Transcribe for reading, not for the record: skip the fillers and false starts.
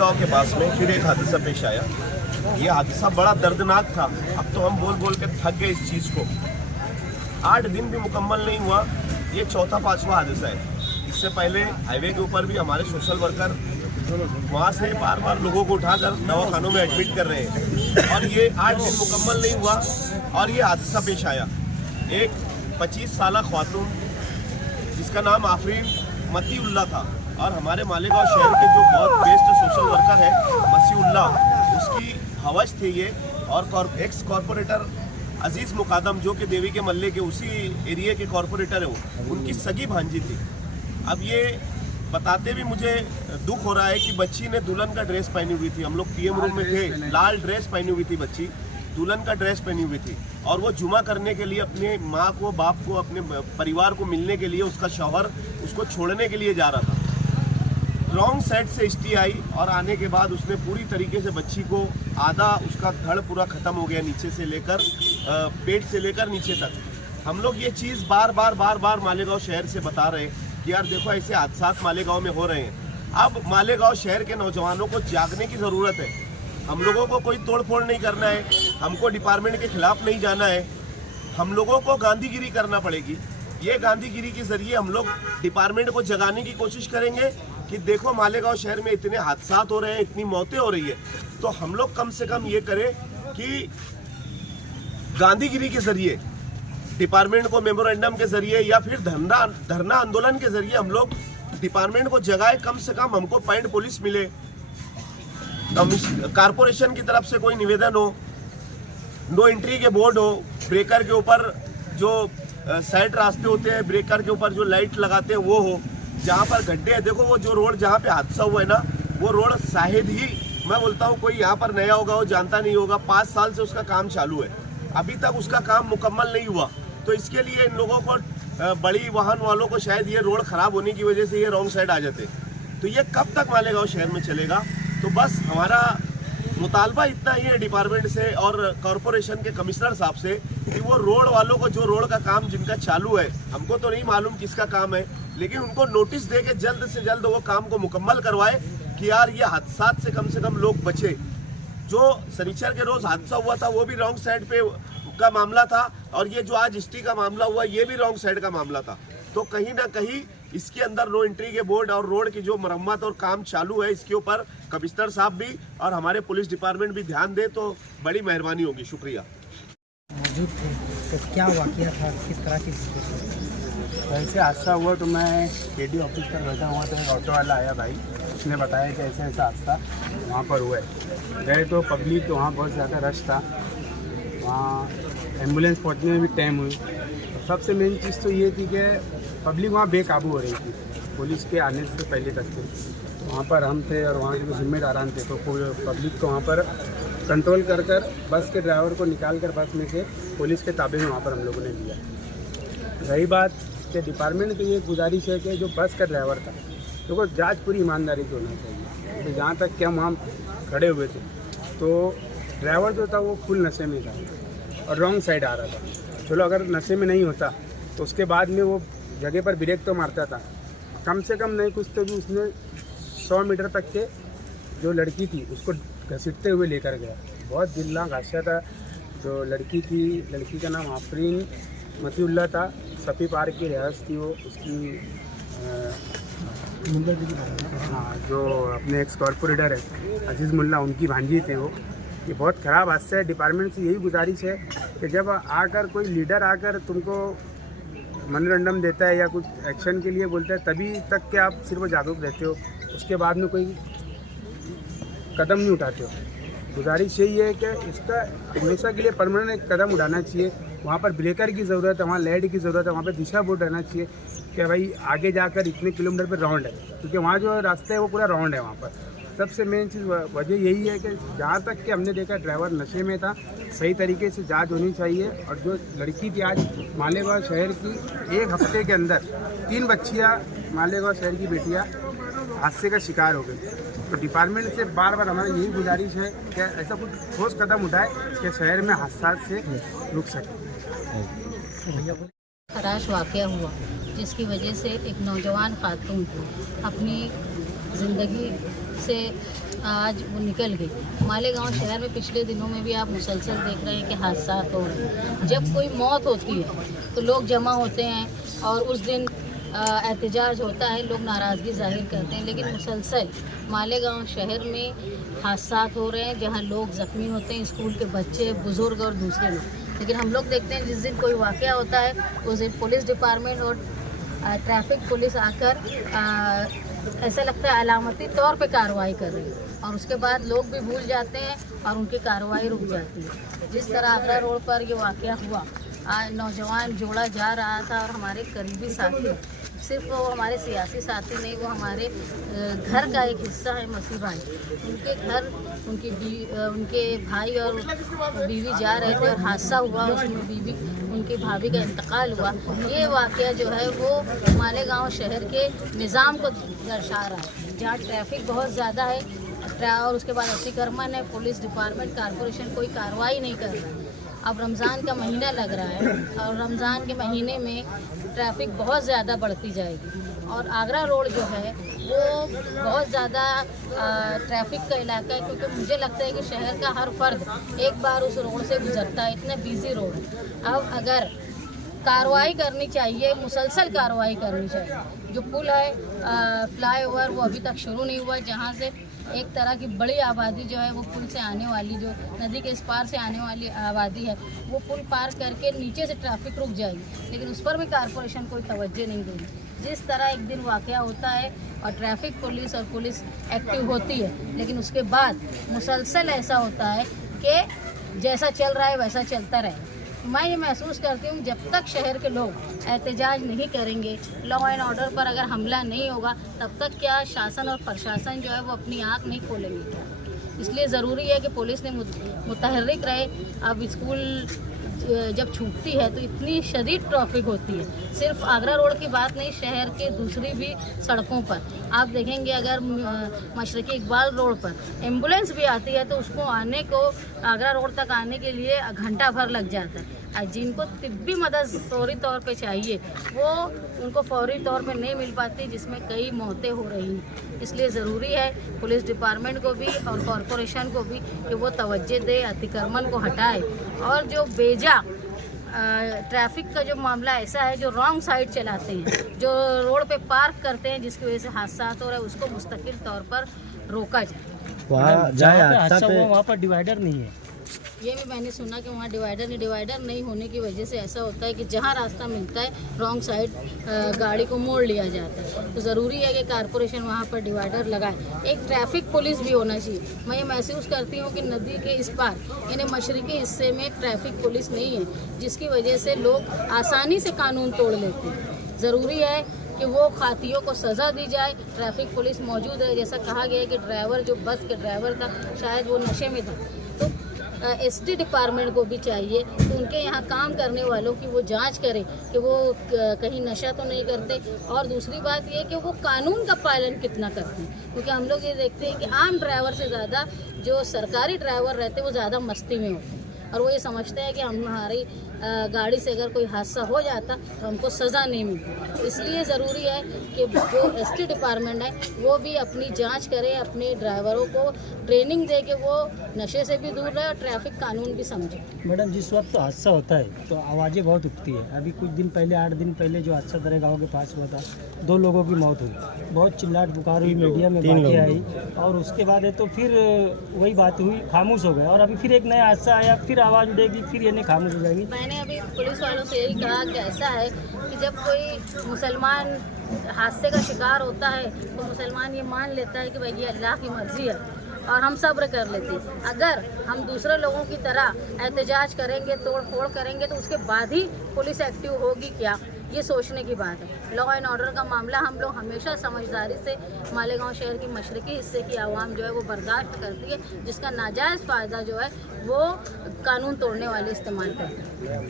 मालेगांव के पास में फिर एक हादसा पेश आया। ये हादसा बड़ा दर्दनाक था। अब तो हम बोल बोल के थक गए इस चीज़ को। 8 दिन भी मुकम्मल नहीं हुआ, ये चौथा पांचवा हादसा है। इससे पहले हाईवे के ऊपर भी हमारे सोशल वर्कर वहाँ से बार बार लोगों को उठाकर दवाखानों में एडमिट कर रहे हैं, और ये 8 दिन मुकम्मल नहीं हुआ और ये हादसा पेश आया। एक 25 साल ख्वातून जिसका नाम आफरीन मतीउल्लाह था, और हमारे मालेगांव शहर के जो बहुत बेस्ट सोशल वर्कर है मसीउल्लाह, उसकी हवश थे ये, और एक्स कॉरपोरेटर अजीज़ मुकादम जो कि देवी के मल्ले के उसी एरिया के कॉरपोरेटर है, वो उनकी सगी भांजी थी। अब ये बताते भी मुझे दुख हो रहा है कि बच्ची ने दुल्हन का ड्रेस पहनी हुई थी। हम लोग पीएम रूम में थे, लाल ड्रेस पहनी हुई थी बच्ची, दुल्हन का ड्रेस पहनी हुई थी, और वो जुमा करने के लिए अपने माँ को, बाप को, अपने परिवार को मिलने के लिए उसका शौहर उसको छोड़ने के लिए जा रहा था। रॉन्ग साइड से एसटी आई, और आने के बाद उसने पूरी तरीके से बच्ची को आधा उसका धड़ पूरा ख़त्म हो गया, नीचे से लेकर पेट से लेकर नीचे तक। हम लोग ये चीज़ बार बार मालेगांव शहर से बता रहे हैं कि यार देखो ऐसे हादसा मालेगांव में हो रहे हैं। अब मालेगांव शहर के नौजवानों को जागने की ज़रूरत है। हम लोगों को कोई तोड़फोड़ नहीं करना है, हमको डिपार्टमेंट के खिलाफ नहीं जाना है, हम लोगों को गांधीगिरी करना पड़ेगी। ये गांधीगिरी के ज़रिए हम लोग डिपार्टमेंट को जगाने की कोशिश करेंगे कि देखो मालेगांव शहर में इतने हादसा हो रहे हैं, इतनी मौतें हो रही है, तो हम लोग कम से कम ये करें कि गांधीगिरी के ज़रिए, डिपार्टमेंट को मेमोरेंडम के ज़रिए या फिर धरना आंदोलन के ज़रिए हम लोग डिपार्टमेंट को जगाए। कम से कम हमको पॉइंट पुलिस मिले, कारपोरेशन की तरफ से कोई निवेदन हो, नो एंट्री के बोर्ड हो, ब्रेकर के ऊपर जो साइड रास्ते होते हैं, ब्रेकर के ऊपर जो लाइट लगाते हैं वो हो, जहाँ पर गड्ढे हैं। देखो वो जो रोड जहाँ पे हादसा हुआ है ना, वो रोड शायद ही, मैं बोलता हूँ, कोई यहाँ पर नया होगा, वो जानता नहीं होगा। 5 साल से उसका काम चालू है, अभी तक उसका काम मुकम्मल नहीं हुआ। तो इसके लिए इन लोगों को, बड़ी वाहन वालों को शायद ये रोड ख़राब होने की वजह से ये रॉन्ग साइड आ जाते। तो ये कब तक मालेगांव शहर में चलेगा? तो बस हमारा मुतालबा इतना ही है डिपार्टमेंट से और कॉरपोरेशन के कमिश्नर साहब से कि वो रोड वालों को, जो रोड का काम जिनका चालू है, हमको तो नहीं मालूम किसका काम है, लेकिन उनको नोटिस दे के जल्द से जल्द वो काम को मुकम्मल करवाए कि यार ये हादसा से कम लोग बचे। जो शनिचर के रोज़ हादसा हुआ था वो भी रॉन्ग साइड पे का मामला था, और ये जो आज एसटी का मामला हुआ ये भी रॉन्ग साइड का मामला था। तो कहीं ना कहीं इसके अंदर नो एंट्री के बोर्ड और रोड की जो मरम्मत और काम चालू है, इसके ऊपर कमिश्नर साहब भी और हमारे पुलिस डिपार्टमेंट भी ध्यान दे तो बड़ी मेहरबानी होगी। शुक्रिया। मौजूद थे तो क्या वाकया था, किस तरह की वैसे हादसा हुआ तो मैं केडी ऑफिस पर बैठा हुआ था, एक ऑटो वाला आया भाई, उसने बताया कि ऐसा ऐसा हादसा वहाँ पर हुआ है। गए तो पब्लिक तो वहाँ बहुत ज़्यादा रश था, वहाँ एम्बुलेंस पहुँचने में भी टाइम हुई। सबसे मेन चीज़ तो ये थी कि पब्लिक वहाँ बेकाबू हो रही थी पुलिस के आने से पहले तक थे। तो वहाँ पर हम थे और वहाँ के जो जिम्मेदारान थे, तो पब्लिक को वहाँ पर कंट्रोल कर बस के ड्राइवर को निकाल कर बस में से पुलिस के ताबे में वहाँ पर हम लोगों ने दिया। रही बात कि डिपार्टमेंट की ये गुजारिश है कि जो बस का ड्राइवर था, देखो जांच पूरी ईमानदारी से होना चाहिए। तो जहाँ तक कि हम वहाँ खड़े हुए थे तो ड्राइवर जो था वो फुल नशे में था और रॉन्ग साइड आ रहा था। चलो अगर नशे में नहीं होता तो उसके बाद में वो जगह पर ब्रेक तो मारता था, कम से कम नहीं कुछ तो भी उसने 100 मीटर तक के जो लड़की थी उसको घसीटते हुए लेकर गया। बहुत दिलनाक हादसा था। जो लड़की थी, लड़की का नाम आफरीन मतीउल्लाह था, सफ़ी पार्क की रिहायश थी वो, उसकी हाँ जो अपने एक्स कॉरपोरेटर है अजीज़ मुल्ला, उनकी भांजी थे वो। ये बहुत ख़राब हादसा है। डिपार्टमेंट से यही गुजारिश है कि जब आकर कोई लीडर आकर तुमको मेमोरेंडम देता है या कुछ एक्शन के लिए बोलता है, तभी तक के आप सिर्फ जागरूक रहते हो, उसके बाद में कोई कदम नहीं उठाते हो। गुजारिश यही है कि इसका हमेशा के लिए परमानेंट कदम उठाना चाहिए। वहाँ पर ब्रेकर की ज़रूरत है, वहाँ लाइट की ज़रूरत है, वहाँ पर दिशा बोर्ड रहना चाहिए कि भाई आगे जाकर इतने किलोमीटर पर राउंड है, क्योंकि वहाँ जो रास्ता है वो पूरा राउंड है। वहाँ पर सबसे मेन चीज़ वजह यही है कि जहाँ तक कि हमने देखा ड्राइवर नशे में था, सही तरीके से जांच होनी चाहिए। और जो लड़की थी आज मालेगांव शहर की, 1 हफ्ते के अंदर 3 बच्चियाँ मालेगांव शहर की बेटियाँ हादसे का शिकार हो गई। तो डिपार्टमेंट से बार बार हमारी यही गुजारिश है कि ऐसा कुछ ठोस कदम उठाए कि शहर में हादसा से रुक सके। खराश वाक़या हुआ जिसकी वजह से एक नौजवान खातून अपनी ज़िंदगी से आज वो निकल गई। मालेगांव शहर में पिछले दिनों में भी आप मुसलसल देख रहे हैं कि हादसा हो रहे हैं। जब कोई मौत होती है तो लोग जमा होते हैं और उस दिन एहतजाज होता है, लोग नाराज़गी जाहिर करते हैं, लेकिन मुसलसल मालेगांव शहर में हादसा हो रहे हैं जहां लोग ज़ख्मी होते हैं, स्कूल के बच्चे, बुज़ुर्ग और दूसरे लोग। लेकिन हम लोग देखते हैं जिस दिन कोई वाक़या होता है उस दिन पुलिस डिपार्टमेंट और ट्रैफिक पुलिस आकर ऐसा लगता है अलामती तौर पे कार्रवाई कर रही है और उसके बाद लोग भी भूल जाते हैं और उनकी कार्रवाई रुक जाती है। जिस तरह आगरा रोड पर ये वाक़या हुआ, नौजवान जोड़ा जा रहा था और हमारे करीबी साथी, सिर्फ वो हमारे सियासी साथी नहीं, वो हमारे घर का एक हिस्सा है मसीह भाई, उनके घर उनके भाई और बीवी जा रहे थे और हादसा हुआ, उसमें उनकी भाभी का इंतकाल हुआ। ये वाक़या जो है वो मालेगांव शहर के निज़ाम को दर्शा रहा है, जहाँ ट्रैफिक बहुत ज़्यादा है और उसके बाद अतिक्रमण है, पुलिस डिपार्टमेंट कॉरपोरेशन कोई कार्रवाई नहीं कर रहा है। अब रमज़ान का महीना लग रहा है और रमज़ान के महीने में ट्रैफिक बहुत ज़्यादा बढ़ती जाएगी और आगरा रोड जो है वो बहुत ज़्यादा ट्रैफिक का इलाका है, क्योंकि मुझे लगता है कि शहर का हर फर्द एक बार उस रोड से गुजरता है, इतना बिजी रोड है। अब अगर कार्रवाई करनी चाहिए, मुसलसल कार्रवाई करनी चाहिए। जो पुल है फ्लाईओवर वो अभी तक शुरू नहीं हुआ, जहाँ से एक तरह की बड़ी आबादी जो है वो पुल से आने वाली, जो नदी के इस पार से आने वाली आबादी है, वो पुल पार करके नीचे से ट्रैफिक रुक जाएगी, लेकिन उस पर भी कॉरपोरेशन कोई तवज्जो नहीं देगी। जिस तरह एक दिन वाक़या होता है और ट्रैफिक पुलिस और पुलिस एक्टिव होती है, लेकिन उसके बाद मुसलसल ऐसा होता है कि जैसा चल रहा है वैसा चलता रहे। मैं ये महसूस करती हूँ जब तक शहर के लोग एहतजाज नहीं करेंगे, लॉ एंड ऑर्डर पर अगर हमला नहीं होगा, तब तक क्या शासन और प्रशासन जो है वो अपनी आँख नहीं खोलेंगे। इसलिए ज़रूरी है कि पुलिस ने मुतहर्रिक रहे। अब स्कूल जब छूटती है तो इतनी शदीद ट्रैफिक होती है, सिर्फ आगरा रोड की बात नहीं, शहर के दूसरी भी सड़कों पर आप देखेंगे। अगर मशरकी इकबाल रोड पर एम्बुलेंस भी आती है तो उसको आने को, आगरा रोड तक आने के लिए घंटा भर लग जाता है। जिनको तिब्बी मदद फौरी तौर पे चाहिए वो उनको फौरी तौर पे नहीं मिल पाती, जिसमें कई मौतें हो रही हैं। इसलिए ज़रूरी है पुलिस डिपार्टमेंट को भी और कॉरपोरेशन को भी कि वो तवज्जो दे, अतिक्रमण को हटाए और जो बेजा ट्रैफिक का जो मामला ऐसा है, जो रॉन्ग साइड चलाते हैं, जो रोड पे पार्क करते हैं, जिसकी वजह से हादसा हो रहा है, उसको मुस्तकिल तौर पर रोका जाए। वहाँ पर डिवाइडर नहीं है। ये भी मैंने सुना कि वहाँ डिवाइडर नहीं होने की वजह से ऐसा होता है कि जहाँ रास्ता मिलता है रॉन्ग साइड गाड़ी को मोड़ लिया जाता है। तो ज़रूरी है कि कॉरपोरेशन वहाँ पर डिवाइडर लगाए। एक ट्रैफिक पुलिस भी होना चाहिए। मैं ये महसूस करती हूँ कि नदी के इस पार यानी मशरकी हिस्से में ट्रैफिक पुलिस नहीं है, जिसकी वजह से लोग आसानी से कानून तोड़ लेते हैं। ज़रूरी है कि वो खातियों को सज़ा दी जाए। ट्रैफिक पुलिस मौजूद है, जैसा कहा गया है कि ड्राइवर जो बस के ड्राइवर था शायद वो नशे में था, तो एसटी डिपार्टमेंट को भी चाहिए कि उनके यहाँ काम करने वालों की वो जांच करें कि वो कहीं नशा तो नहीं करते। और दूसरी बात ये कि वो कानून का पालन कितना करते हैं, क्योंकि हम लोग ये देखते हैं कि आम ड्राइवर से ज़्यादा जो सरकारी ड्राइवर रहते हैं वो ज़्यादा मस्ती में होते हैं और वो ये समझते हैं कि हमारी गाड़ी से अगर कोई हादसा हो जाता तो हमको सज़ा नहीं मिलती। इसलिए ज़रूरी है कि जो एसटी डिपार्टमेंट है वो भी अपनी जांच करे, अपने ड्राइवरों को ट्रेनिंग दे कि वो नशे से भी दूर रहे और ट्रैफिक कानून भी समझे। मैडम, जिस वक्त हादसा होता है तो आवाज़ें बहुत उठती है। अभी कुछ दिन पहले, 8 दिन पहले जो हादसा दरे गाँव के पास हुआ था, 2 लोगों की मौत हुई, बहुत चिल्लाट पुकार हुई, मीडिया में बातें आई और उसके बाद है तो फिर वही बात हुई, खामोश हो गए और अभी फिर एक नया हादसा आया, फिर आवाज़ उठेगी, फिर ये नहीं खामोश हो जाएगी। मैंने अभी पुलिस वालों से यही कहा कि ऐसा है कि जब कोई मुसलमान हादसे का शिकार होता है तो मुसलमान ये मान लेता है कि भाई ये अल्लाह की मर्ज़ी है और हम सब्र कर लेते हैं। अगर हम दूसरे लोगों की तरह एहतजाज करेंगे, तोड़ फोड़ करेंगे तो उसके बाद ही पुलिस एक्टिव होगी क्या, ये सोचने की बात है। लॉ एंड ऑर्डर का मामला हम लोग हमेशा समझदारी से मालेगांव शहर की मशरकी हिस्से की आवाम जो है वो बर्दाश्त करती है, जिसका नाजायज़ फ़ायदा जो है वो कानून तोड़ने वाले इस्तेमाल करते हैं।